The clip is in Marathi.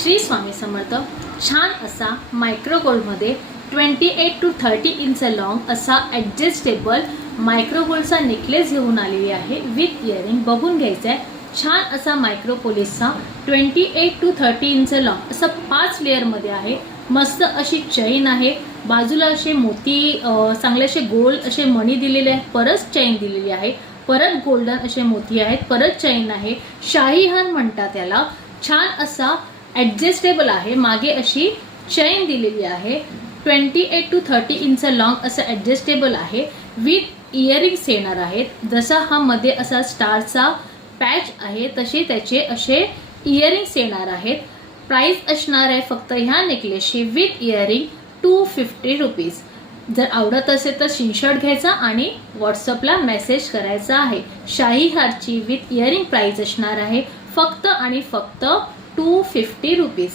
श्री स्वामी समर्थ। छान असा मायक्रो गोल्डमध्ये 28 to 30 इंच लॉंग असा ॲडजस्टेबल मायक्रो गोल्डचा नेकलेस घेऊन आलेली आहे विथ इयरिंग। बघून घ्यायचा आहे। छान असा मायक्रो पोलिसचा 28 to 30 इंच लॉंग असा 5 लेअरमध्ये आहे। मस्त अशी चेन आहे, बाजूला असे मोती चांगले असे गोल्ड असे मणी दिलेले आहेत, परत चेन दिलेली आहे, परत गोल्डन असे मोती आहेत, परत चेन आहे, शाही हार म्हणतात त्याला। छान असा ॲडजस्टेबल आहे, मागे अशी चेन दिलेली आहे। 28 to 30 इंच लॉंग असं ॲडजस्टेबल आहे विथ इयरिंग्स येणार आहेत। जसा हा मध्ये असा स्टारचा पॅच आहे तसे त्याचे असे इयरिंग्स येणार आहेत। प्राइस असणार आहे फक्त ह्या नेकलेसची विथ इयरिंग 250 रुपीज। जर आवडत असेल तर स्क्रीनशॉट घ्यायचा आणि व्हॉट्सअपला मेसेज करायचा आहे। शाही हारची विथ इयरिंग प्राइस असणार आहे फक्त आणि फक्त 250 रुपीज।